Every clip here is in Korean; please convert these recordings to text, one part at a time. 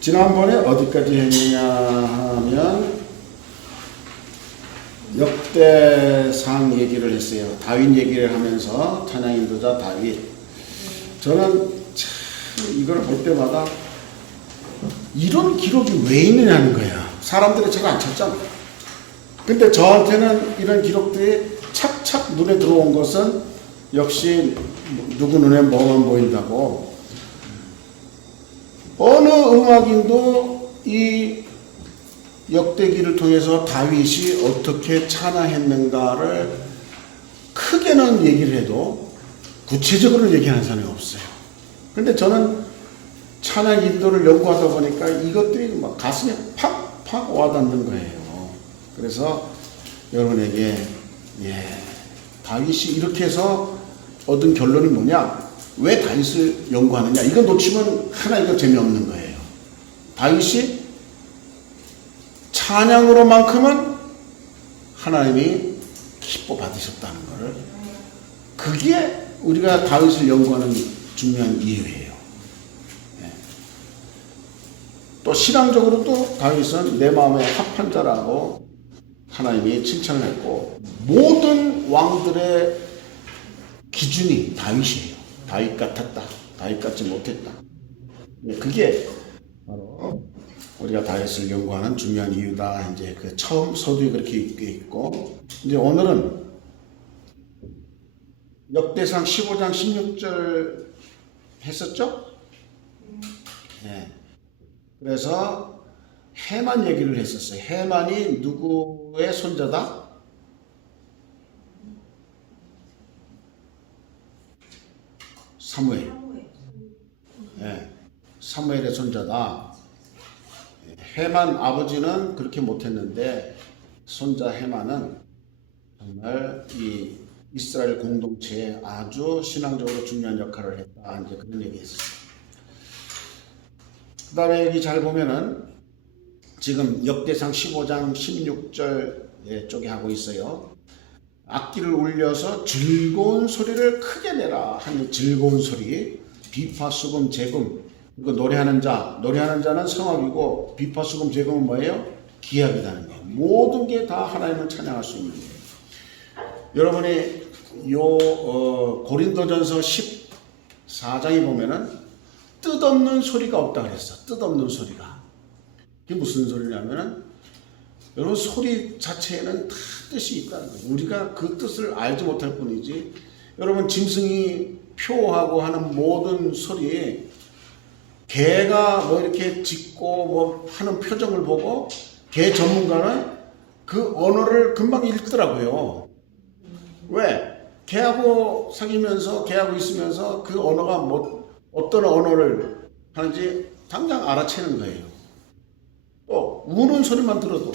지난번에 어디까지 했느냐 하면 역대상 얘기를 했어요. 다윗 얘기를 하면서 찬양 인도자 다윗. 저는 참 이걸 볼 때마다 이런 기록이 왜 있느냐는 거야. 사람들이 제가 안 찾잖아. 근데 저한테는 이런 기록들이 착착 눈에 들어온 것은 역시 누구 눈에 뭐만 보인다고. 어느 음악인도 이 역대기를 통해서 다윗이 어떻게 찬양했는가를 크게는 얘기를 해도 구체적으로 얘기하는 사람이 없어요. 근데 저는 찬양 인도를 연구하다 보니까 이것들이 막 가슴에 팍팍 와닿는 거예요. 그래서 여러분에게 다윗이 이렇게 해서 얻은 결론이 뭐냐? 왜 다윗을 연구하느냐? 이거 놓치면 하나 이거 재미없는 거예요. 다윗이 찬양으로만큼은 하나님이 기뻐 받으셨다는 것을, 그게 우리가 다윗을 연구하는 중요한 이유예요. 또 신앙적으로 또 다윗은 내 마음에 합한 자라고 하나님이 칭찬을 했고, 모든 왕들의 기준이 다윗이에요. 다윗 같았다. 다윗 같지 못했다. 그게 바로 우리가 다윗을 연구하는 중요한 이유다. 이제 그 처음 서두에 그렇게 있고, 이제 오늘은 역대상 15장 16절 했었죠? 네. 그래서 해만 얘기를 했었어요. 해만이 누구의 손자다? 사무엘. 네. 사무엘의 손자다. 해만 아버지는 그렇게 못했는데 손자 해만은 정말 이 이스라엘 공동체에 아주 신앙적으로 중요한 역할을 했다. 이제 그런 얘기했었어요. 그 다음에 여기 잘 보면은 지금 역대상 15장 16절 쪽에 하고 있어요. 악기를 울려서 즐거운 소리를 크게 내라 하니, 즐거운 소리, 비파, 수금, 재금, 이거 노래하는 자는 성악이고, 비파, 수금, 재금은 뭐예요? 기합이라는 거예요. 모든 게 다 하나님을 찬양할 수 있는 거예요. 여러분이 고린도전서 14장에 보면은 뜻없는 소리가 없다 그랬어. 뜻없는 소리가. 그게 무슨 소리냐면은 여러분 소리 자체에는 다 뜻이 있다는 거예요. 우리가 그 뜻을 알지 못할 뿐이지. 여러분 짐승이 표하고 하는 모든 소리에 개가 뭐 이렇게 짖고 뭐 하는 표정을 보고 개 전문가는 그 언어를 금방 읽더라고요. 왜? 개하고 사귀면서 개하고 있으면서 그 언어가 뭐 어떤 언어를 하는지 당장 알아채는 거예요. 또 우는 소리만 들어도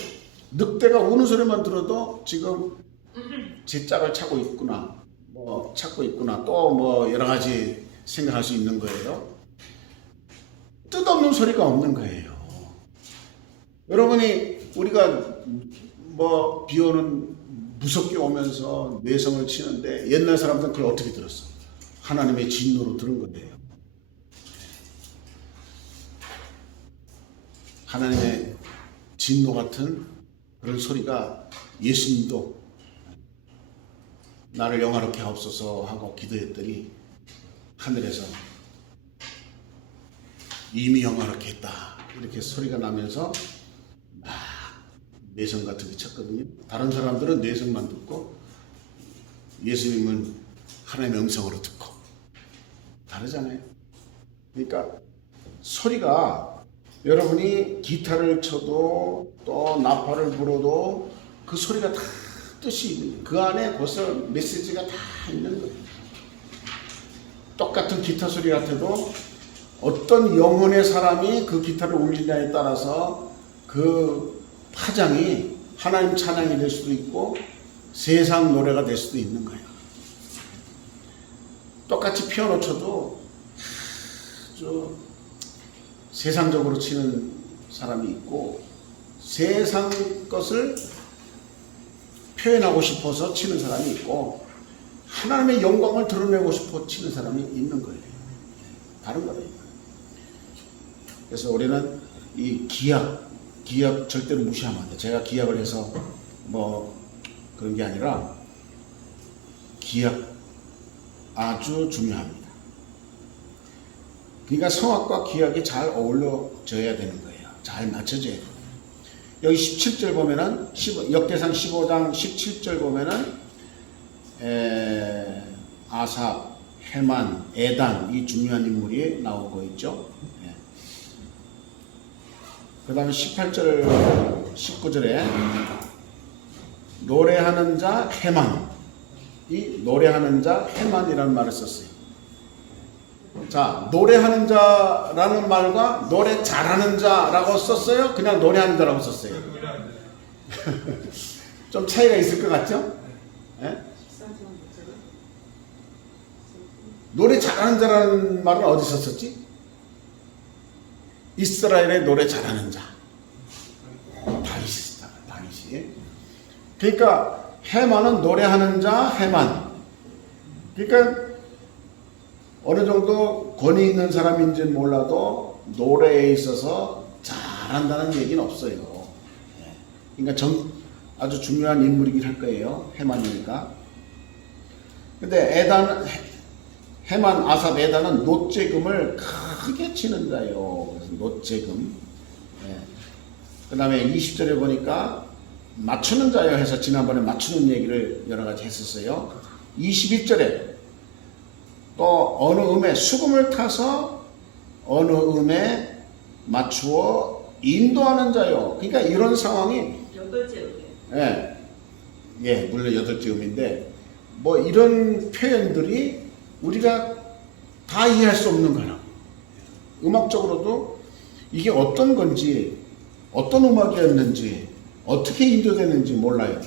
늑대가 우는 소리만 들어도 지금 제 짝을 찾고 있구나, 뭐 찾고 있구나, 또 뭐 여러 가지 생각할 수 있는 거예요. 뜻없는 소리가 없는 거예요. 여러분이 우리가 뭐 비 오는 무섭게 오면서 뇌성을 치는데 옛날 사람들은 그걸 어떻게 들었어? 하나님의 진노로 들은 거예요. 하나님의 진노 같은 그런 소리가 예수님도 나를 영화롭게 하옵소서 하고 기도했더니 하늘에서 이미 영화롭게 했다 이렇게 소리가 나면서 막 뇌성 같은 게 쳤거든요. 다른 사람들은 뇌성만 듣고 예수님은 하나님의 음성으로 듣고 다르잖아요. 그러니까 소리가 여러분이 기타를 쳐도 또 나팔을 불어도 그 소리가 다 뜻이 있는 거예요. 그 안에 벌써 메시지가 다 있는 거예요. 똑같은 기타 소리 같아도 어떤 영혼의 사람이 그 기타를 울리냐에 따라서 그 파장이 하나님 찬양이 될 수도 있고 세상 노래가 될 수도 있는 거예요. 똑같이 피아노 쳐도 아주 세상적으로 치는 사람이 있고 세상 것을 표현하고 싶어서 치는 사람이 있고 하나님의 영광을 드러내고 싶어 치는 사람이 있는 거예요. 다른 거예요. 그래서 우리는 이 기약 절대로 무시하면 안 돼. 제가 기약을 해서 뭐 그런 게 아니라 기약 아주 중요합니다. 그러니까 성악과 기약이 잘 어울려져야 되는 거예요. 잘 맞춰져야 돼요. 여기 17절 보면은 역대상 15장 17절 보면은 아삽, 헤만, 에단 이 중요한 인물이 나오고 있죠. 그 다음에 18절 19절에 노래하는 자 헤만, 이 노래하는 자 헤만이라는 말을 썼어요. 자, 노래하는 자라는 말과 노래 잘하는 자라고 썼어요? 그냥 노래하는 자라고 썼어요? 좀 차이가 있을 것 같죠? 네? 노래 잘하는 자라는 말은 어디서 썼지? 이스라엘의 노래 잘하는 자. 다윗이. 그러니까 헤만은 노래하는 자 헤만. 그러니까 어느 정도 권위 있는 사람인지는 몰라도 노래에 있어서 잘한다는 얘기는 없어요. 그러니까 아주 중요한 인물이긴 할 거예요. 헤만이니까. 근데 헤만, 아삽, 에단은 놋재금을 크게 치는 자예요. 그래서 놋재금. 그 다음에 20절에 보니까 맞추는 자요 해서 지난번에 맞추는 얘기를 여러 가지 했었어요. 21절에 또 어느 음에 수금을 타서 어느 음에 맞추어 인도하는 자요. 그러니까 이런 상황이 8째 음. 물론 8째 음인데 뭐 이런 표현들이 우리가 다 이해할 수 없는 거라. 음악적으로도 이게 어떤 건지 어떤 음악이었는지 어떻게 인도되는지 몰라요.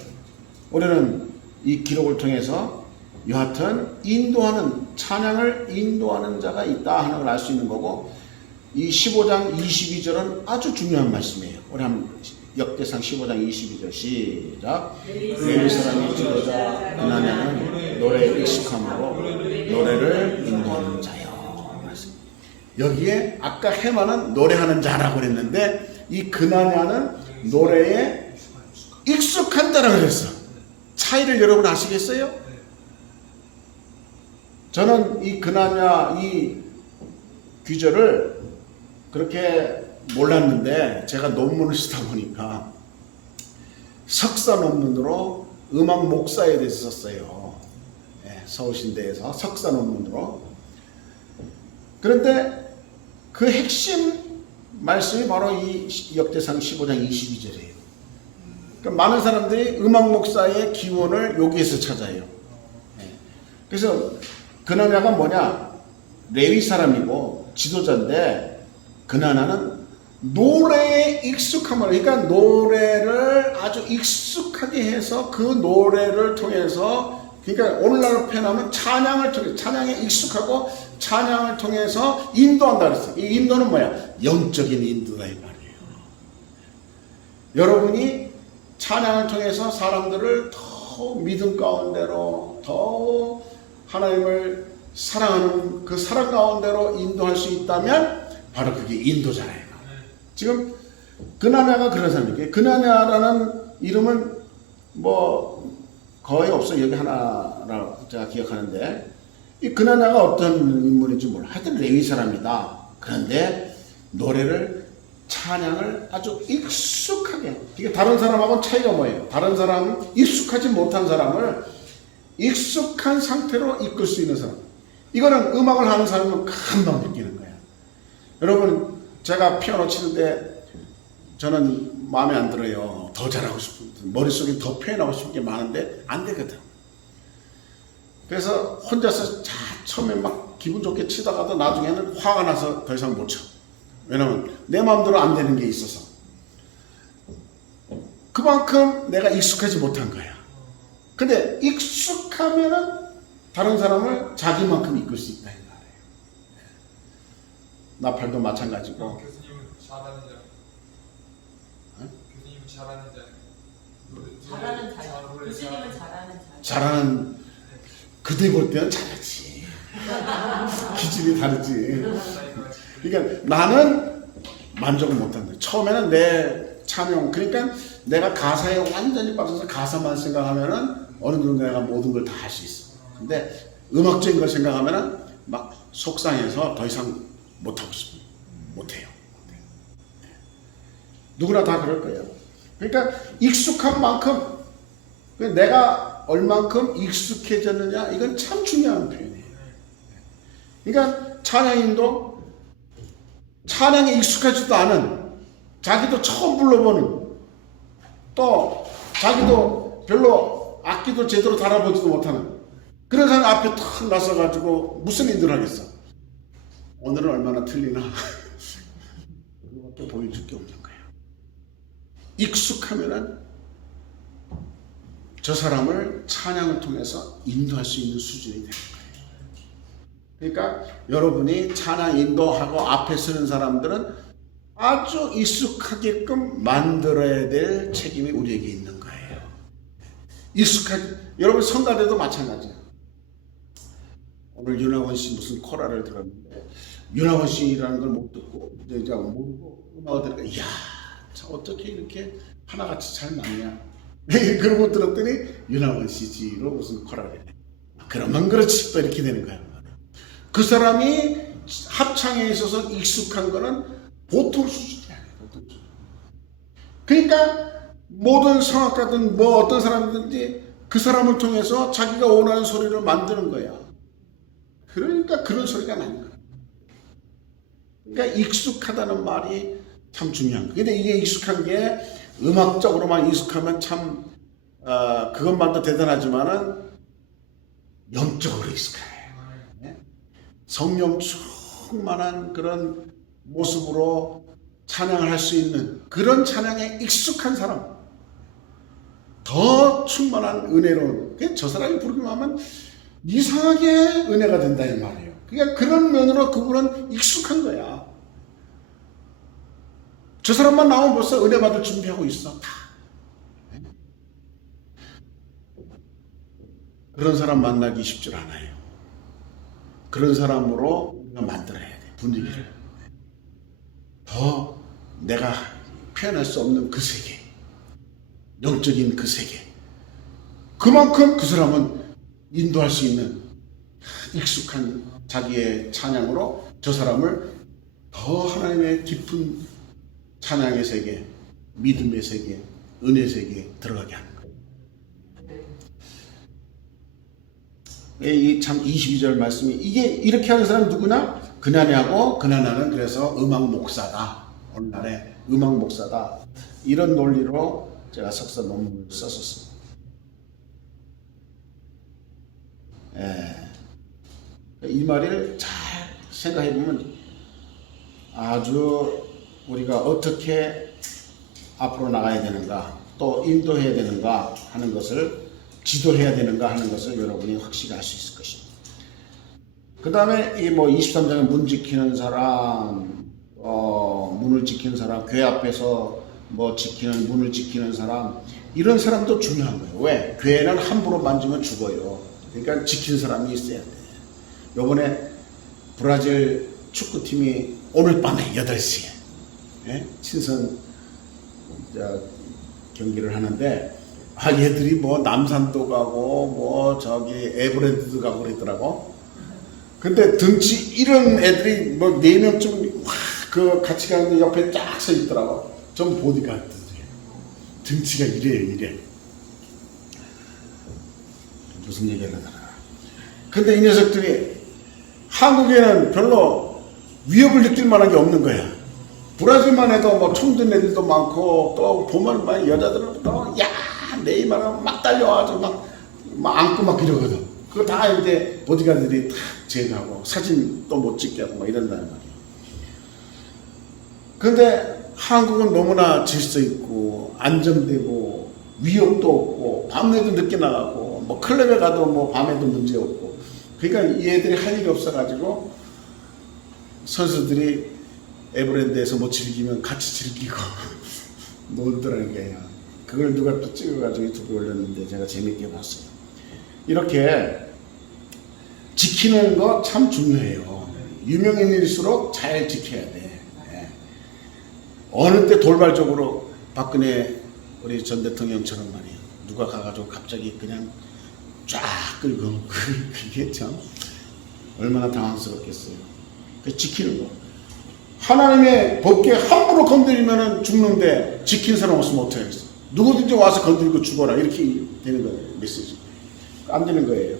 우리는 이 기록을 통해서 여하튼 인도하는 찬양을 인도하는 자가 있다 하는 걸 알 수 있는 거고 이 15장 22절은 아주 중요한 말씀이에요. 우리 한번 역대상 15장 22절 시작. 레위 사람이 지도자 그나냐는 노래에 익숙함으로 노래를 인도하는 자요. 여기에 아까 헤만은 노래하는 자라고 그랬는데 이 그나냐는 노래에 익숙한 자라고 그랬어. 차이를 여러분 아시겠어요? 저는 이 그나냐 이 귀절을 그렇게 몰랐는데 제가 논문을 쓰다 보니까 석사 논문으로 음악 목사에 대해서 썼어요. 서울신대에서 석사 논문으로. 그런데 그 핵심 말씀이 바로 이 역대상 15장 22절이에요. 그러니까 많은 사람들이 음악 목사의 기원을 여기에서 찾아요. 그래서 그나냐가 뭐냐? 레위 사람이고 지도자인데 그나냐는 노래에 익숙함을, 그러니까 노래를 아주 익숙하게 해서 그 노래를 통해서, 그러니까 오늘날로 표현하면 찬양을 통해, 찬양에 익숙하고 찬양을 통해서 인도한다 그랬어요. 이 인도는 뭐야? 영적인 인도다 이 말이에요. 여러분이 찬양을 통해서 사람들을 더 믿음 가운데로, 더 하나님을 사랑하는 그 사랑 가운데로 인도할 수 있다면 바로 그게 인도잖아요. 지금 그나냐가 그런 사람이에요. 그나냐라는 이름은 뭐 거의 없어요. 여기 하나라고 제가 기억하는데, 이 그나냐가 어떤 인물인지 몰라. 하여튼 레위 사람이다. 그런데 노래를, 찬양을 아주 익숙하게, 이게 다른 사람하고는 차이가 뭐예요? 다른 사람은 익숙하지 못한 사람을 익숙한 상태로 이끌 수 있는 사람. 이거는 음악을 하는 사람은 금방 느끼는 거야. 여러분, 제가 피아노 치는데 저는 마음에 안 들어요. 더 잘하고 싶은, 머릿속에 더 표현하고 싶은 게 많은데 안 되거든. 그래서 혼자서 처음에 막 기분 좋게 치다가도 나중에는 화가 나서 더 이상 못 쳐. 왜냐면 내 마음대로 안 되는 게 있어서. 그만큼 내가 익숙하지 못한 거야. 근데 익숙하면은 다른 사람을 자기만큼 이끌 수 있다 이 말이에요. 나팔도 마찬가지고. 교수님은 잘하는 자. 교수님은 잘하는 자. 잘하는 자. 교수님은 잘하는 자. 잘하는, 그대 볼 때는 잘하지. 기질이 다르지. 그러니까 나는 만족을 못한다. 처음에는 내 찬양, 그러니까 내가 가사에 완전히 빠져서 가사만 생각하면은 어느 정도 내가 모든 걸 다 할 수 있어. 근데 음악적인 걸 생각하면은 막 속상해서 더 이상 못하고 싶어. 못해요. 누구나 다 그럴 거예요. 그러니까 익숙한 만큼, 내가 얼만큼 익숙해졌느냐, 이건 참 중요한 표현이에요. 그러니까 찬양인도 찬양에 익숙하지도 않은, 자기도 처음 불러보는, 또 자기도 별로 악기도 제대로 달아보지도 못하는 그런 사람 앞에 탁 나서가지고 무슨 인도를 하겠어? 오늘은 얼마나 틀리나? 그것밖에 보여줄 게 없는 거예요. 익숙하면은 저 사람을 찬양을 통해서 인도할 수 있는 수준이 되는 거예요. 그러니까 여러분이 찬양 인도하고 앞에 서는 사람들은 아주 익숙하게끔 만들어야 될 책임이 우리에게 있는 거예요. 여러분 성가대도 마찬가지예요. 오늘 윤학원 씨 무슨 코라를 들었는데, 윤학원 씨라는 걸 못 듣고 이제 모르고 음악을 들으니까, 이야, 참 어떻게 이렇게 하나같이 잘 맞냐. 그런 거 들었더니 윤학원 씨지로 무슨 코라를 해. 그러면 그렇지, 또 이렇게 되는 거야. 그 사람이 합창에 있어서 익숙한 거는 보통 수준이 아니에요. 보통 수준. 그러니까 모든 성악가든 뭐 어떤 사람이든지 그 사람을 통해서 자기가 원하는 소리를 만드는 거야. 그러니까 그런 소리가 나는 거야. 그러니까 익숙하다는 말이 참 중요한 거야. 근데 이게 익숙한 게 음악적으로만 익숙하면 참 그것만도 대단하지만은 영적으로 익숙해요. 성령 충만한 그런 모습으로 찬양을 할 수 있는 그런 찬양에 익숙한 사람, 더 충만한 은혜로, 저 사람이 부르기만 하면 이상하게 은혜가 된다 이 말이에요. 그러니까 그런 면으로 그분은 익숙한 거야. 저 사람만 나오면 벌써 은혜 받을 준비하고 있어. 다. 그런 사람 만나기 쉽지 않아요. 그런 사람으로 우리가 만들어야 돼, 분위기를. 더 내가 표현할 수 없는 그 세계, 영적인 그 세계, 그만큼 그 사람은 인도할 수 있는 익숙한 자기의 찬양으로 저 사람을 더 하나님의 깊은 찬양의 세계, 믿음의 세계, 은혜 세계에 들어가게 하는 거예요. 이 참 22절 말씀이 이게 이렇게 하는 사람 누구냐? 그나냐고 그나냐는 그래서 음악 목사다. 오늘날에 음악 목사다. 이런 논리로 제가 석사 논문을 썼었습니다. 이 말을 잘 생각해 보면 아주 우리가 어떻게 앞으로 나가야 되는가, 또 인도해야 되는가 하는 것을, 지도해야 되는가 하는 것을 여러분이 확실히 알 수 있을 것입니다. 그 다음에 이 뭐 23장에 문 지키는 사람, 문을 지키는 사람, 교회 앞에서 뭐 지키는, 문을 지키는 사람, 이런 사람도 중요한 거예요. 왜? 교회는 함부로 만지면 죽어요. 그러니까 지키는 사람이 있어야 돼. 요번에 브라질 축구팀이 오늘 밤에 8시에 친선 경기를 하는데, 얘들이 뭐 남산도 가고 뭐 저기 에버랜드도 가고 그랬더라고. 근데 등치 이런 애들이 뭐 4명쯤 그 같이 가는데 옆에 쫙 서 있더라고. 전 보디가드들이에요. 등치가 이래. 무슨 얘기를 하더라. 근데 이 녀석들이 한국에는 별로 위협을 느낄 만한 게 없는 거야. 브라질만 해도 뭐 총든 애들도 많고, 또 보면 막 여자들은 또 내 말하면 막 달려와서 막 안고 막 이러거든. 그거 다 이제 보디가들이 다 제거하고 사진 또 못 찍게 하고 막 이런다는 말이야. 근데 한국은 너무나 질서 있고 안정되고 위협도 없고 밤에도 늦게 나가고 뭐 클럽에 가도 뭐 밤에도 문제 없고, 그러니까 얘들이 할 일이 없어가지고 선수들이 에버랜드에서 뭐 즐기면 같이 즐기고 놀더라는 거예요. 그걸 누가 또 찍어가지고 유튜브에 올렸는데 제가 재밌게 봤어요. 이렇게 지키는 거 참 중요해요. 유명인일수록 잘 지켜야 돼. 어느 때 돌발적으로 박근혜 우리 전 대통령처럼 말이에요. 누가 가가지고 갑자기 그냥 쫙 끌고 그게 참 얼마나 당황스럽겠어요. 지키는 거. 하나님의 법궤 함부로 건드리면 죽는데 지키는 사람 없으면 어떻게 하겠어? 누구든지 와서 건드리고 죽어라, 이렇게 되는 거예요. 메시지 안 되는 거예요.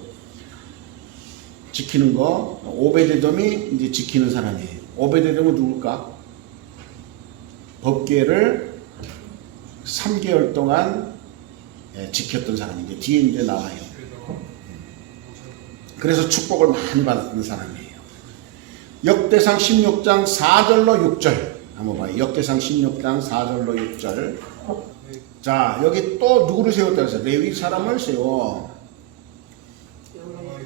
지키는 거. 오베데돔이 이제 지키는 사람이에요. 오베데돔은 누굴까? 법궤를 3개월 동안 지켰던 사람인데 뒤에 이제 나와요. 그래서 축복을 많이 받았던 사람이에요. 역대상 16장 4절로 6절 한번 봐요. 역대상 16장 4절로 6절. 자, 여기 또 누구를 세웠다 했어요? 레위 사람을 세워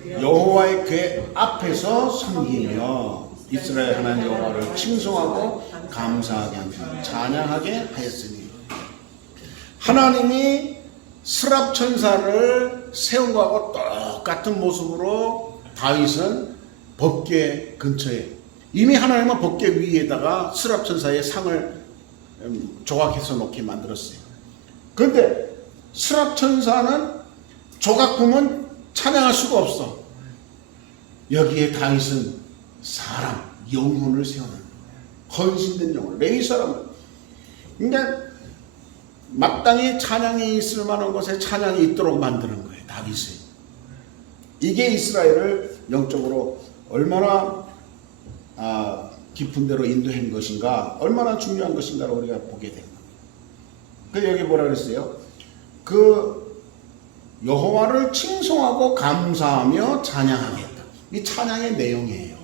여호와의 궤 앞에서 섬기며 이스라엘 하나님 여호와를 칭송하고 감사하게 하며 찬양하게 하였으니, 하나님이 스랍 천사를 세운 거하고 똑같은 모습으로 다윗은 법궤 근처에, 이미 하나님은 법궤 위에다가 스랍 천사의 상을 조각해서 놓게 만들었어요. 그런데 스랍 천사는 조각품은 찬양할 수가 없어. 여기에 다윗은 사람, 영혼을 세우는 거예요. 헌신된 영혼, 레위 사람은. 그러니까 마땅히 찬양이 있을 만한 곳에 찬양이 있도록 만드는 거예요, 다윗을. 이게 이스라엘을 영적으로 얼마나 깊은 데로 인도한 것인가, 얼마나 중요한 것인가를 우리가 보게 됩니다. 그 여기 뭐라 그랬어요? 그 여호와를 칭송하고 감사하며 찬양하겠다. 이 찬양의 내용이에요.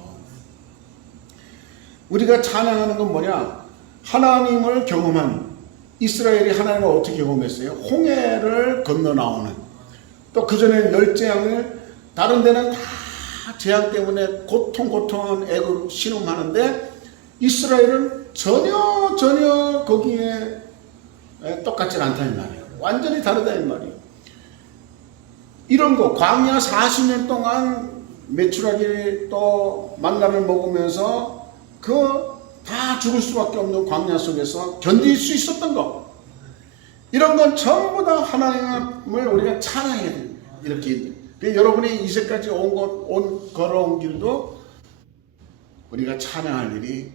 우리가 찬양하는 건 뭐냐? 하나님을 경험한, 이스라엘이 하나님을 어떻게 경험했어요? 홍해를 건너 나오는, 또 그전에는 열재앙을, 다른 데는 다 재앙 때문에 고통한 애굽 신음하는데 이스라엘은 전혀 거기에 똑같지 않다는 말이에요. 완전히 다르다 이 말이에요. 이런 거 광야 40년 동안 메추라기 또 만나를 먹으면서 그 다 죽을 수밖에 없는 광야 속에서 견딜 수 있었던 거, 이런 건 전부 다 하나님을 우리가 찬양해야 됩니다. 이렇게 여러분이 이제까지 걸어온 길도 우리가 찬양할 일이,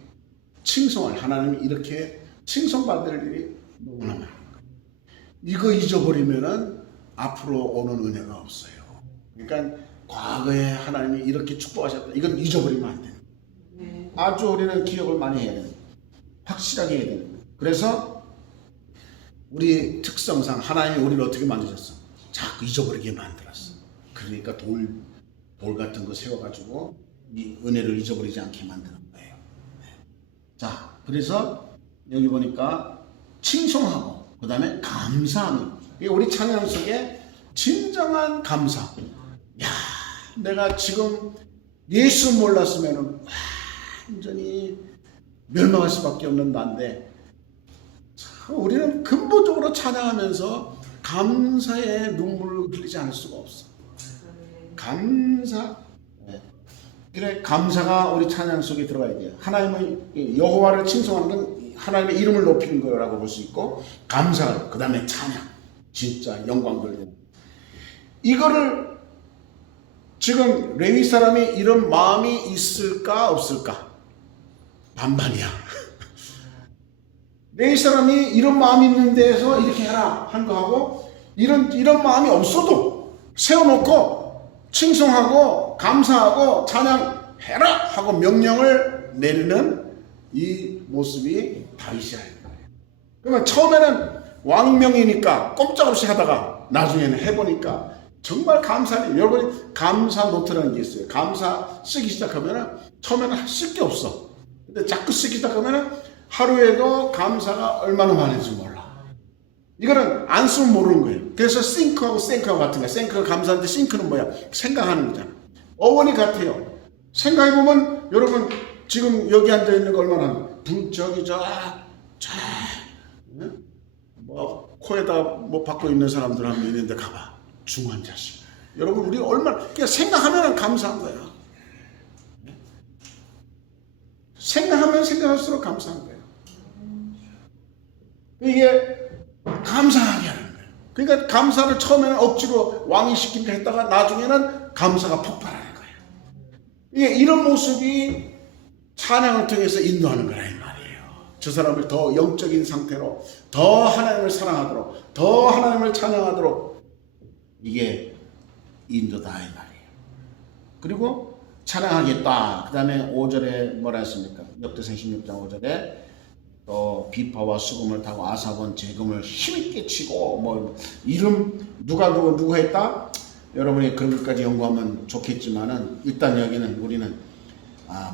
칭송할, 하나님이 이렇게 칭송받을 일이 너무나 많은 거예요. 이거 잊어버리면은 앞으로 오는 은혜가 없어요. 그러니까 과거에 하나님이 이렇게 축복하셨다. 이건 잊어버리면 안 돼요. 네. 아주 우리는 기억을 많이 해야 돼요. 확실하게 해야 돼요. 그래서 우리 특성상 하나님이 우리를 어떻게 만드셨어? 자꾸 잊어버리게 만들었어. 그러니까 돌 같은 거 세워가지고 이 은혜를 잊어버리지 않게 만드는 거예요. 자, 그래서 여기 보니까 칭송하고 그 다음에 감사하는, 이게 우리 찬양 속에 진정한 감사. 야, 내가 지금 예수 몰랐으면 완전히 멸망할 수밖에 없는 나인데, 우리는 근본적으로 찬양하면서 감사의 눈물을 흘리지 않을 수가 없어. 감사. 그래, 감사가 우리 찬양 속에 들어가야 돼요. 하나님의 여호와를 칭송하는 건 하나님의 이름을 높이는 거라고 볼 수 있고, 감사, 그 다음에 찬양, 진짜 영광 돌리는. 이거를 지금 레위 사람이 이런 마음이 있을까 없을까? 반반이야. 레위 사람이 이런 마음이 있는 데에서 이렇게 해라 한 거하고, 이런 마음이 없어도 세워놓고 칭송하고 감사하고 찬양해라 하고 명령을 내리는 이 모습이 다윗이라는 거예요. 그러면 처음에는 왕명이니까 꼼짝없이 하다가 나중에는 해보니까 정말 감사해요. 여러분이 감사 노트라는 게 있어요. 감사 쓰기 시작하면 처음에는 쓸 게 없어. 근데 자꾸 쓰기 시작하면 하루에도 감사가 얼마나 많은지 몰라. 이거는 안 쓰면 모르는 거예요. 그래서 싱크하고 생크하고 같은 거야. 생크가 감사한데 싱크는 뭐야? 생각하는 거잖아. 어원이 같아요. 생각해보면 여러분 지금 여기 앉아있는 거 얼마나 저기 뭐 코에다 뭐 받고 있는 사람들 한 명 있는데 가봐. 중환자실. 여러분 우리 얼마나 그냥 생각하면 감사한 거야. 생각하면 생각할수록 감사한 거예요. 이게 감사하게 하는 거예요. 그러니까 감사를 처음에는 억지로 왕이 시키니까 했다가 나중에는 감사가 폭발하는 거예요. 이게 이런 모습이 찬양을 통해서 인도하는 거라 이 말이에요. 저 사람을 더 영적인 상태로 더 하나님을 사랑하도록 더 하나님을 찬양하도록 이게 인도다 이 말이에요. 그리고 찬양하겠다. 그 다음에 5절에 뭐라 했습니까? 역대상 16장 5절에 또 비파와 수금을 타고 아삽은 재금을 힘있게 치고 뭐 이름 누구 했다? 여러분이 그런 것까지 연구하면 좋겠지만은 일단 여기는 우리는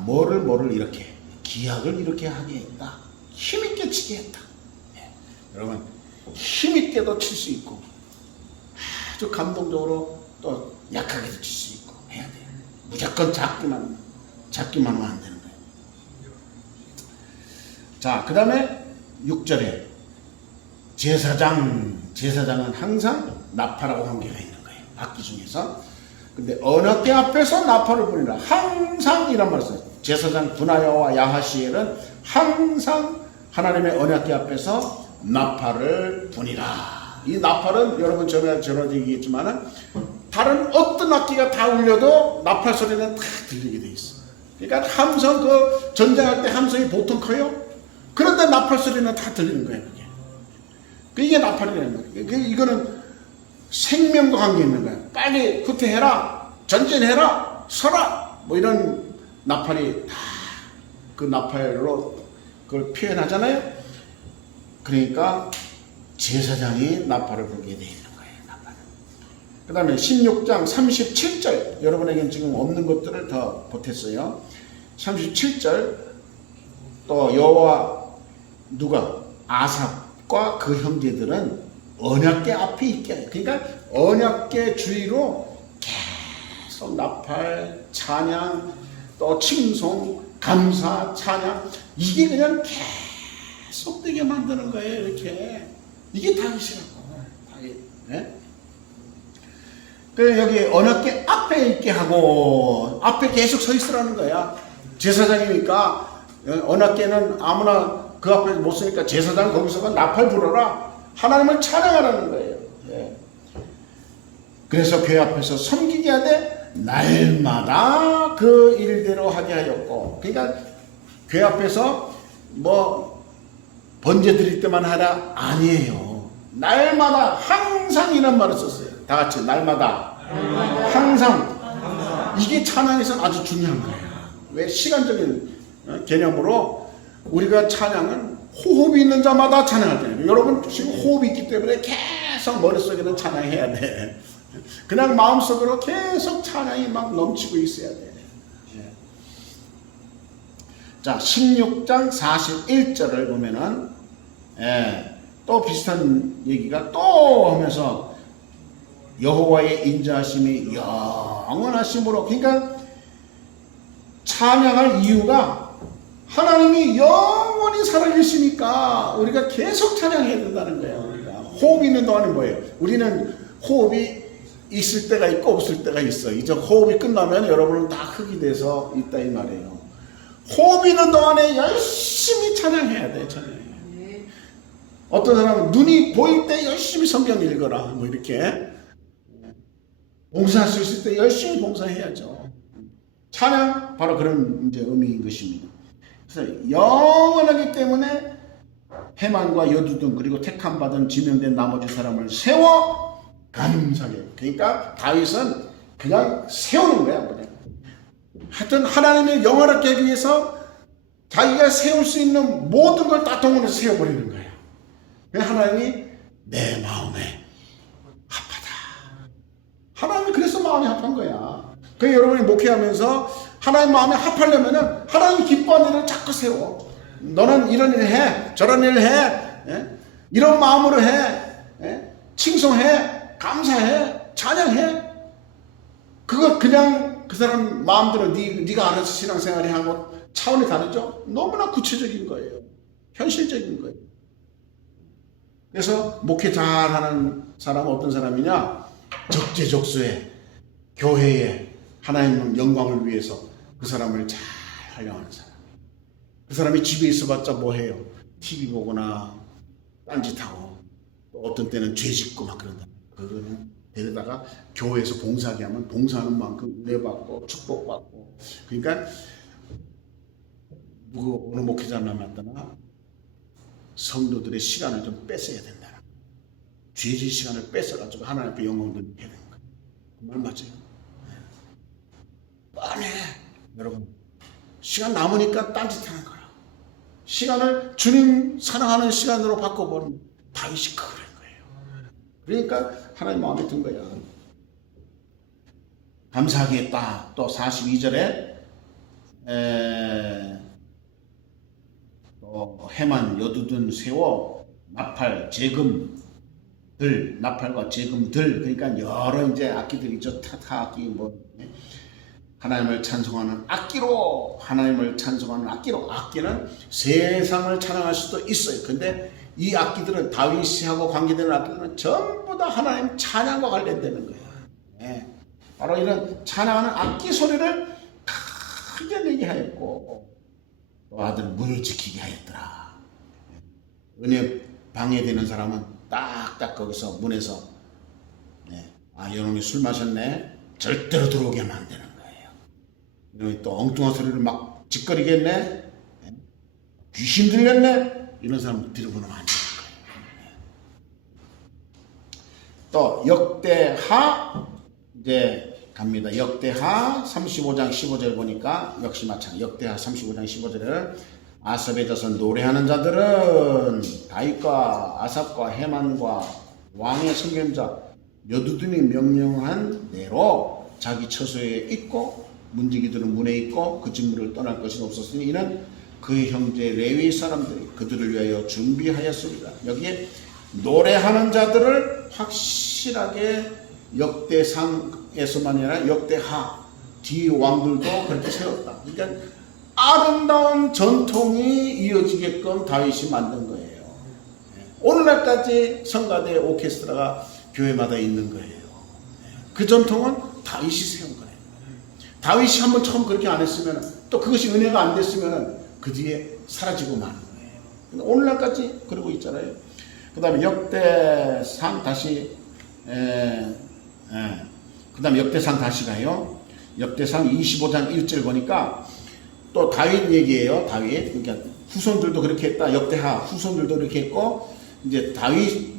뭐를 이렇게 기약을 이렇게 하게 했다. 힘있게 치게 했다. 네. 여러분 힘있게도 칠 수 있고 아주 감동적으로 또 약하게도 칠 수 있고 해야 돼요. 무조건 잡기만 하면 안 되는 거예요. 자, 그 다음에 6절에 제사장은 항상 나팔하고 관계가 있는 거예요. 악기 중에서. 근데 어느 때 앞에서 나팔을 부리라. 항상 이란 말을 써요. 제사장 분하야와 야하시엘은 항상 하나님의 언약궤 앞에서 나팔을 부니라. 이 나팔은 여러분 전에도 얘기했지만은 다른 어떤 악기가 다 울려도 나팔 소리는 다 들리게 돼 있어. 그러니까 함성 그 전쟁할 때 함성이 보통 커요. 그런데 나팔 소리는 다 들리는 거예요. 그게 나팔이라는 거예요. 이거는 생명과 관계 있는 거예요. 빨리 후퇴해라, 전진해라, 서라, 뭐 이런 나팔이 다 그 나팔로 그걸 표현하잖아요. 그러니까 제사장이 나팔을 불게 돼 있는 거예요. 나팔을. 그 다음에 16장 37절 여러분에게는 지금 없는 것들을 더 보탰어요. 37절 또 여호와 누가 아삽과 그 형제들은 언약궤 앞에 있게 해요. 그러니까 언약궤 주위로 계속 나팔, 찬양, 또 칭송, 감사, 찬양 이게 그냥 계속되게 만드는 거예요. 이렇게 이게 다윗이라고. 다윗. 네? 그래서 여기 언약궤 앞에 있게 하고 앞에 계속 서 있으라는 거야. 제사장이니까 언약궤는 아무나 그 앞에 못 쓰니까 제사장 거기서가 나팔 불어라. 하나님을 찬양하라는 거예요. 예. 그래서 궤 앞에서 섬기게 하되 날마다 그 일대로 하게 하였고, 그러니까 궤 앞에서 뭐 번제 드릴 때만 하라 아니에요. 날마다 항상 이런 말을 썼어요. 다 같이 날마다 항상. 이게 찬양에서는 아주 중요한 거예요. 왜? 시간적인 개념으로 우리가 찬양은 호흡이 있는 자마다 찬양할 때예요. 여러분 지금 호흡이 있기 때문에 계속 머릿속에는 찬양해야 돼. 그냥 마음속으로 계속 찬양이 막 넘치고 있어야 돼. 자, 16장 41절을 보면은 또 비슷한 얘기가 또 하면서 여호와의 인자하심이 영원하심으로, 그러니까 찬양할 이유가 하나님이 영원히 살아계시니까 우리가 계속 찬양해야 된다는 거예요. 우리가 호흡이 있는 동안은 뭐예요? 우리는 호흡이 있을 때가 있고 없을 때가 있어. 이제 호흡이 끝나면 여러분은 다 흙이 돼서 있다 이 말이에요. 호흡이 있는 동안에 열심히 찬양해야 돼. 찬양해. 어떤 사람은 눈이 보일 때 열심히 성경 읽어라. 뭐 이렇게. 봉사할 수 있을 때 열심히 봉사해야죠. 찬양 바로 그런 이제 의미인 것입니다. 그래서 영원하기 때문에 해만과 여두둔 그리고 택함 받은 지명된 나머지 사람을 세워 감사하게. 그러니까 다윗은 그냥 세우는 거야. 그냥. 하여튼 하나님의 영원하게 하기 위해서 자기가 세울 수 있는 모든 걸 다 동원해서 세워버리는 거예요. 하나님이 내 마음에 합하다. 하나님이 그래서 마음이 합한 거야. 그러니까 여러분이 목회하면서 하나님 마음에 합하려면은 하나님 기뻐하는 일을 자꾸 세워. 너는 이런 일을 해, 저런 일을 해, 이런 마음으로 해, 칭송해, 감사해, 찬양해. 그거 그냥 그 사람 마음대로 네가 알아서 신앙생활을 하고 차원이 다르죠? 너무나 구체적인 거예요. 현실적인 거예요. 그래서 목회 잘하는 사람은 어떤 사람이냐? 적재적소에 교회에 하나님 영광을 위해서 그 사람을 잘 활용하는 사람. 그 사람이 집에 있어봤자 뭐해요? TV 보거나 딴짓하고 또 어떤 때는 죄 짓고 막 그런다. 그거는 데려다가 교회에서 봉사하게 하면 봉사하는 만큼 은혜받고 축복받고. 그러니까 누구 어느 목회자 만났더나 성도들의 시간을 좀 뺏어야 된다. 죄질 시간을 뺏어가지고 하나님 앞에 영광을 돌리게 되는 거예요. 그 말 맞아요. 뻔해. 여러분 시간 남으니까 딴짓하는 거야. 시간을 주님 사랑하는 시간으로 바꿔버린 다윗이 그런 거예요. 그러니까 하나님 마음에 든 거야. 감사하겠다. 또 42절에 또 해만 여두둔 세워 나팔 재금들, 나팔과 재금들, 그러니까 여러 이제 악기들이죠. 타타 악기 뭐 하나님을 찬송하는 악기로, 하나님을 찬송하는 악기로. 악기는 세상을 찬양할 수도 있어요. 근데 이 악기들은 다윗이하고 관계되는 악기들은 전부 다 하나님 찬양과 관련되는 거예요. 네. 바로 이런 찬양하는 악기 소리를 크게 내게 하였고 또 아들 문을 지키게 하였더라. 은혜 방해되는 사람은 딱딱 거기서 문에서 아 이놈이 술 마셨네. 절대로 들어오게 하면 안 되는 거예요. 이놈이 또 엉뚱한 소리를 막 짓거리겠네. 귀신 들렸네. 이런 사람 들어보면 안 되는 거예요. 또 역대하 이제 갑니다. 역대하 35장 15절 보니까 역시 마찬가지. 역대하 35장 15절을 아삽의 자손 노래하는 자들은 다윗과 아삽과 해만과 왕의 선견자 여두둔이 명령한 대로 자기 처소에 있고 문지기들은 문에 있고 그 직무를 떠날 것이 없었으니 이는 그의 형제 레위 사람들이 그들을 위하여 준비하였습니다. 여기에 노래하는 자들을 확실하게 역대상에서만 아니라 역대하 뒤 왕들도 그렇게 세웠다. 그러니까 아름다운 전통이 이어지게끔 다윗이 만든 거예요. 오늘날까지 성가대 오케스트라가 교회마다 있는 거예요. 그 전통은 다윗이 세운 거예요. 다윗이 한번 처음 그렇게 안 했으면 또 그것이 은혜가 안 됐으면 그 뒤에 사라지고 마는 거예요. 오늘날까지 그러고 있잖아요. 그 다음에 역대상 다시 그 다음에 역대상 다시 가요. 역대상 25장 1절 보니까 또 다윗 얘기예요. 다윗. 그러니까 후손들도 그렇게 했다. 역대하 후손들도 그렇게 했고 이제 다윗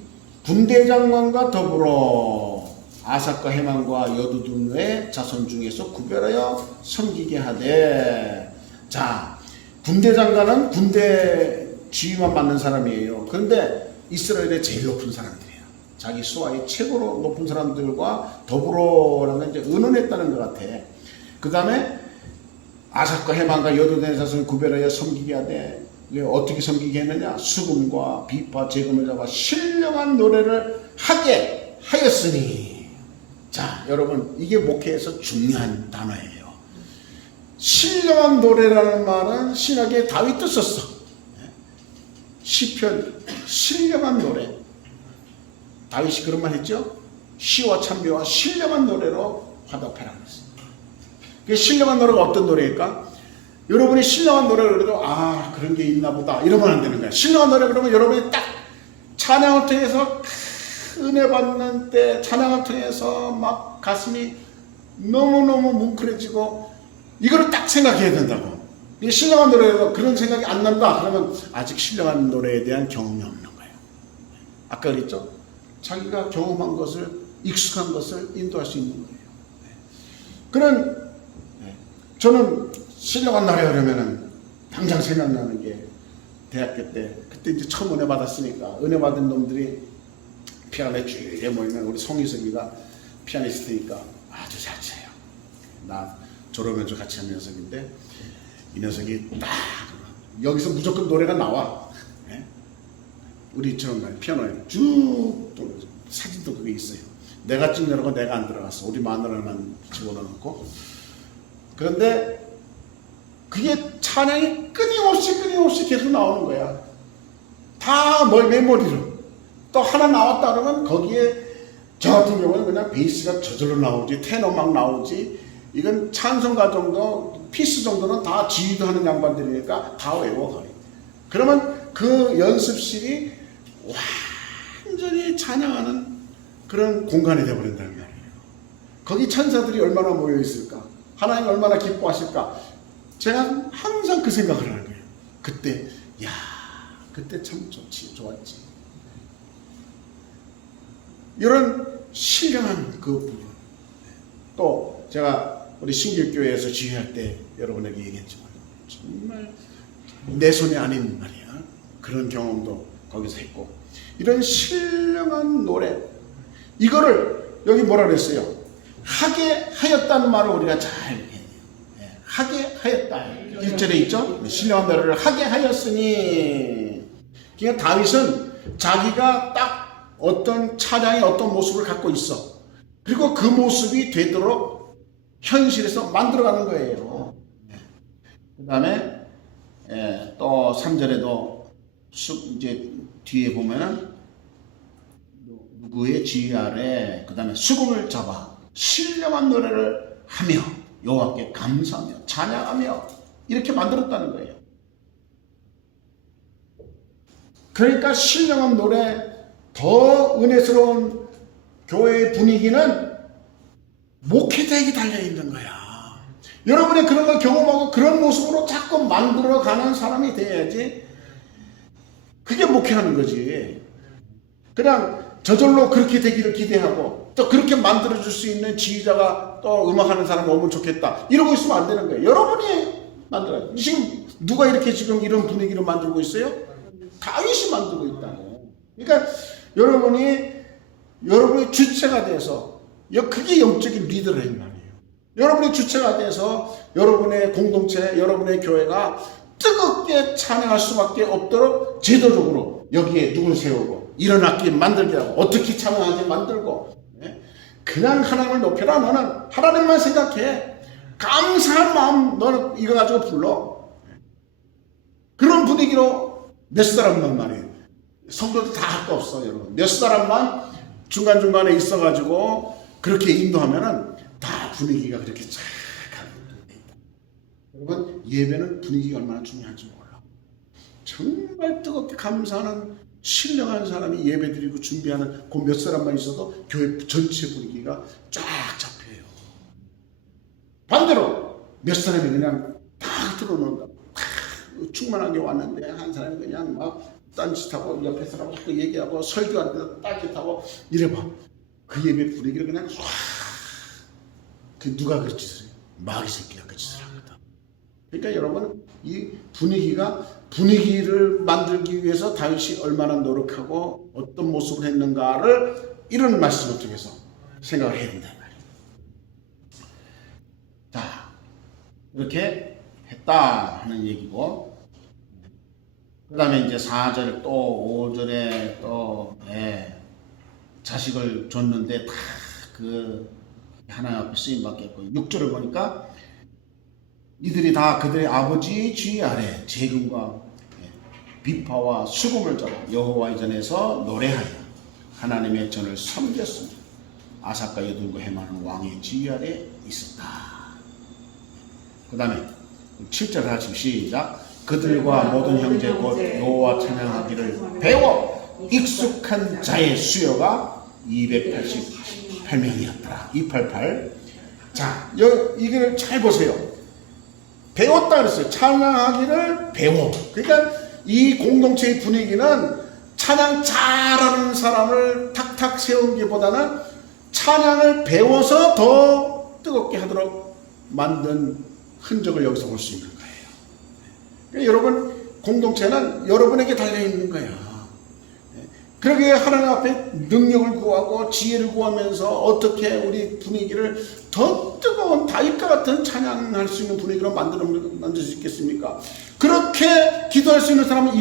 군대 장관과 더불어 아삭과 해만과 여두둔의 자손 중에서 구별하여 섬기게 하되. 자, 군대 장관은 군대 지휘만 맡는 사람이에요. 그런데 이스라엘의 제일 높은 사람들이에요. 자기 수하의 최고로 높은 사람들과 더불어라는 이제 의논했다는 것 같아. 그 다음에 아삭과 해만과 여두둔의 자손을 구별하여 섬기게 하되. 이게 어떻게 섬기게 했느냐? 수금과 비파 재금을 잡아 신령한 노래를 하게 하였으니. 자, 여러분, 이게 목회에서 중요한 단어예요. 신령한 노래라는 말은 신약에 다윗도 썼어. 시편 신령한 노래. 다윗이 그런 말 했죠? 시와 찬미와 신령한 노래로 화답하라 그랬어요. 그 신령한 노래가 어떤 노래일까? 여러분이 신령한 노래를 그래도 그런 게 있나 보다 이러면 안 되는 거야. 신령한 노래 그러면 여러분이 딱 찬양을 통해서 은혜 받는 때 찬양을 통해서 막 가슴이 너무너무 뭉클해지고 이거를 딱 생각해야 된다고. 이 신령한 노래에서 그런 생각이 안 난다 그러면 아직 신령한 노래에 대한 경험이 없는 거예요. 아까 그랬죠? 자기가 경험한 것을 익숙한 것을 인도할 수 있는 거예요. 그런 저는 신령한 노래 그러면은 당장 생각나는 게 대학교 때 그때 이제 처음 은혜 받았으니까 은혜 받은 놈들이 피아노에 쭉 모이면 우리 송희석이가 피아니스트니까 아주 잘 쳐요. 나 졸업연수 같이 한 녀석인데 이 녀석이 딱 여기서 무조건 노래가 나와. 우리처럼 피아노에 쭉 사진도 그게 있어요. 내가 찍느라고 내가 안 들어갔어. 우리 마누라만 집어넣고. 그런데 그게 찬양이 끊임없이 계속 나오는 거야. 다 메모리로. 또 하나 나왔다 그러면 거기에 저 같은 경우는 그냥 베이스가 저절로 나오지, 테너 막 나오지. 이건 찬송가 정도, 피스 정도는 다 지휘도 하는 양반들이니까 다 외워 거의. 그러면 그 연습실이 완전히 찬양하는 그런 공간이 되어버린다는 말이에요. 거기 천사들이 얼마나 모여 있을까? 하나님 얼마나 기뻐하실까? 제가 항상 그 생각을 하는 거예요. 그때 참 좋았지. 이런 신령한 그 부분. 또 제가 우리 신길교회에서 지휘할 때 여러분에게 얘기했지만 정말 내 손이 아닌 말이야. 그런 경험도 거기서 했고 이런 신령한 노래 이거를 여기 뭐라 그랬어요? 하게 하였다는 말을 우리가 잘 해야 돼요. 하게 하였다. 1절에 있죠? 신령한 노래를 하게 하였으니. 그러니까 다윗은 자기가 딱 어떤 찬양의 어떤 모습을 갖고 있어. 그리고 그 모습이 되도록 현실에서 만들어가는 거예요. 그 다음에 또 3절에도 이제 뒤에 보면은 누구의 지휘 아래 그 다음에 수금을 잡아 신령한 노래를 하며 여호와께 감사하며 찬양하며 이렇게 만들었다는 거예요. 그러니까 신령한 노래 더 은혜스러운 교회의 분위기는 목회자에게 달려있는 거야. 여러분이 그런 걸 경험하고 그런 모습으로 자꾸 만들어가는 사람이 돼야지 그게 목회하는 거지. 그냥 저절로 그렇게 되기를 기대하고 또 그렇게 만들어줄 수 있는 지휘자가 또 음악하는 사람이 오면 좋겠다 이러고 있으면 안 되는 거예요. 여러분이 만들어요. 지금 누가 이렇게 지금 이런 분위기를 만들고 있어요? 다윗이 만들고 있다고. 그러니까 여러분이 주체가 돼서 그게 영적인 리더라는 말이에요. 여러분이 주체가 돼서 여러분의 공동체, 여러분의 교회가 뜨겁게 찬양할 수밖에 없도록 제도적으로 여기에 누굴 세우고 이런 악기 만들게 하고 어떻게 찬양하게 만들고 그냥 하나님을 높여라. 너는 하나님만 생각해. 감사한 마음 너는 이거 가지고 불러. 그런 분위기로 몇 사람만 말이에요. 성도들 다 할 거 없어 여러분. 몇 사람만 중간중간에 있어가지고 그렇게 인도하면은 다 분위기가 그렇게 쫙 가는 있다. 여러분 예배는 분위기가 얼마나 중요한지 몰라. 정말 뜨겁게 감사하는 신령한 사람이 예배드리고 준비하는 그 몇 사람만 있어도 교회 전체 분위기가 쫙 잡혀요. 반대로 몇 사람이 그냥 다 들어놓는다. 충만하게 왔는데 한 사람이 그냥 막 딴짓하고 옆에 사람 자꾸 얘기하고 설교하는데 딴짓하고 이래봐. 그 예배 분위기를 그냥 쏴. 그 누가 그 짓을 해요? 마귀 새끼가 그 짓을 합니다. 그러니까 여러분 이 분위기를 만들기 위해서 다윗이 얼마나 노력하고 어떤 모습을 했는가를 이런 말씀을 통해서 생각을 해야 된다 말이에요. 자, 이렇게 했다 하는 얘기고, 그 다음에 이제 4절 또 5절에 또 자식을 줬는데 다 그 하나님 앞에 쓰임 받겠고, 6절을 보니까 이들이 다 그들의 아버지 주의 아래 재금과 비파와 수금을 잡아 여호와의 전에서 노래하여 하나님의 전을 섬겼습니다. 아사과 여둘과 헤마는 왕의 지휘 아래 있었다. 그 다음에 7절 같이 시작. 그들과 모든 형제 곧 여호와 찬양하기를 배워 익숙한 자의 수요가 288명이었더라. 288. 자, 이걸 잘 보세요. 배웠다 그랬어요. 찬양하기를 배워. 그러니까 이 공동체의 분위기는 찬양 잘하는 사람을 탁탁 세우기보다는 찬양을 배워서 더 뜨겁게 하도록 만든 흔적을 여기서 볼 수 있는 거예요. 그러니까 여러분 공동체는 여러분에게 달려있는 거야. 그러기에 하나님 앞에 능력을 구하고 지혜를 구하면서 어떻게 우리 분위기를 더 뜨거운 다윗과 같은 찬양할 수 있는 분위기로 만들 수 있겠습니까? 그렇게 기도할 수 있는 사람은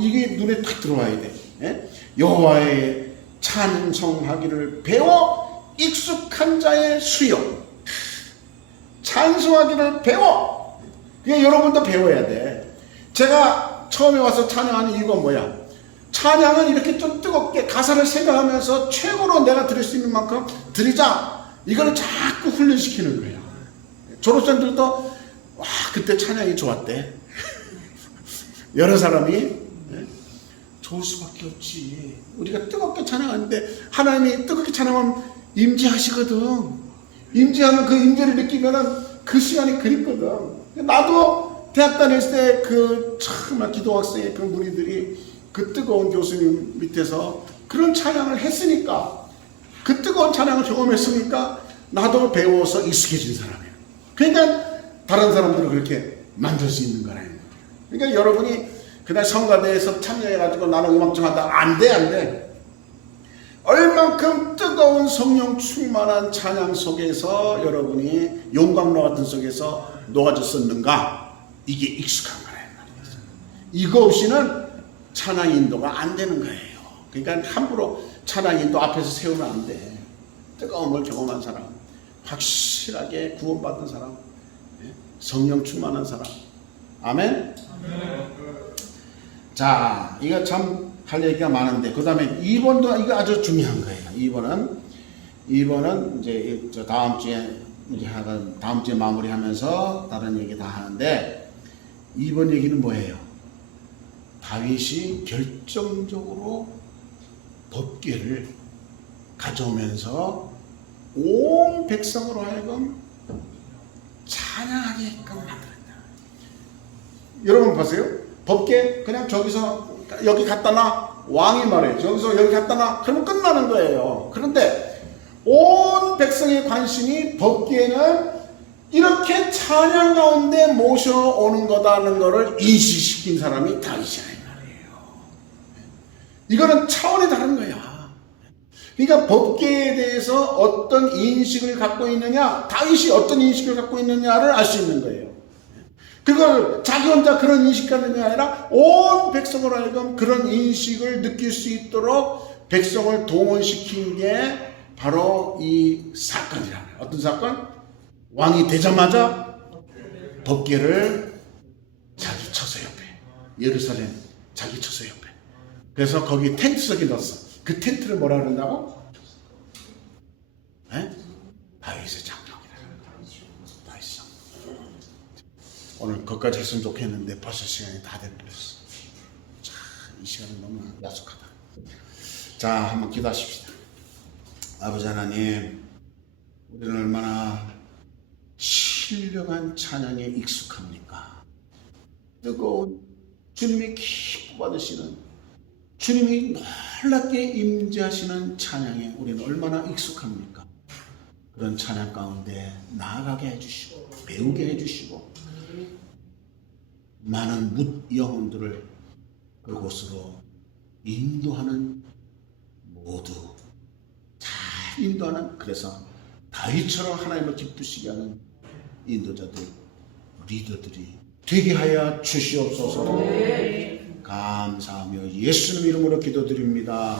이게 눈에 딱 들어와야 돼. 여호와의 찬송하기를 배워 익숙한 자의 수요. 찬송하기를 배워. 그게 여러분도 배워야 돼. 제가 처음에 와서 찬양하는 이유가 뭐야? 찬양은 이렇게 좀 뜨겁게 가사를 생각하면서 최고로 내가 드릴 수 있는 만큼 드리자. 이걸 자꾸 훈련시키는 거예요. 졸업생들도 와 그때 찬양이 좋았대. 여러 사람이 좋을 수밖에 없지. 우리가 뜨겁게 찬양하는데 하나님이 뜨겁게 찬양하면 임재하시거든. 임재하면 그 임재를 느끼면은 그 시간이 그립거든. 나도 대학 다닐 때 그 정말 기도학생의 그 무리들이 그 뜨거운 교수님 밑에서 그런 찬양을 했으니까, 그 뜨거운 찬양을 경험했으니까 나도 배워서 익숙해진 사람이에요. 그러니까 다른 사람들을 그렇게 만들 수 있는 거라는 거예요. 그러니까 여러분이 그날 성가대에서 참여해가지고 나는 음악 좀 한다. 안 돼. 얼만큼 뜨거운 성령 충만한 찬양 속에서 여러분이 용광로 같은 속에서 녹아졌었는가, 이게 익숙한 거라는 말이에요. 이거 없이는 찬양 인도가 안 되는 거예요. 그러니까 함부로 찬양 인도 앞에서 세우면 안 돼. 뜨거움을 경험한 사람, 확실하게 구원받은 사람, 성령 충만한 사람. 아멘? 자, 이거 참 할 얘기가 많은데, 그 다음에 2번도 이거 아주 중요한 거예요. 2번은 이제 다음 주에 마무리하면서 다른 얘기 다 하는데, 2번 얘기는 뭐예요? 다윗이 결정적으로 법궤를 가져오면서 온 백성으로 하여금 찬양하게끔 만들었다. 여러분 보세요. 법궤 그냥 저기서 여기 갖다 놔. 왕이 말해요. 저기서 여기 갖다 놔. 그러면 끝나는 거예요. 그런데 온 백성의 관심이 법궤는 이렇게 찬양 가운데 모셔오는 거다는 것을 인식시킨 사람이 다윗이야 이 말이에요. 이거는 차원이 다른 거야. 그러니까 법궤에 대해서 어떤 인식을 갖고 있느냐, 다윗이 어떤 인식을 갖고 있느냐를 알 수 있는 거예요. 그걸 자기 혼자 그런 인식 갖는 게 아니라 온 백성으로 하여금 그런 인식을 느낄 수 있도록 백성을 동원시킨 게 바로 이 사건이라는 거예요. 어떤 사건? 왕이 되자마자 법궤를 자기 처소 옆에, 예루살렘 자기 처소 옆에, 그래서 거기 텐트 속에 넣었어. 그 텐트를 뭐라 그런다고? 다윗의 장막이라는 거예요. 다윗의 장막. 오늘 거기까지 했으면 좋겠는데 벌써 시간이 다 돼버렸어. 자, 이 시간은 너무 야속하다. 자, 한번 기도하십시다. 아버지 하나님, 우리는 얼마나 신령한 찬양에 익숙합니까? 뜨거운 주님이 기뻐 받으시는 주님이 놀랍게 임재하시는 찬양에 우리는 얼마나 익숙합니까? 그런 찬양 가운데 나아가게 해주시고 배우게 해주시고 많은 뭇 영혼들을 그곳으로 인도하는 모두 잘 인도하는, 그래서 다윗처럼 하나님을 기쁘시게 하는 인도자들, 리더들이 되게 하여 주시옵소서. 감사하며 예수님 이름으로 기도드립니다.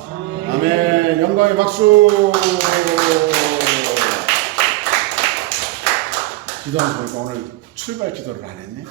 아멘. 영광의 박수. 기도하면서 보니까 오늘 출발 기도를 안 했네.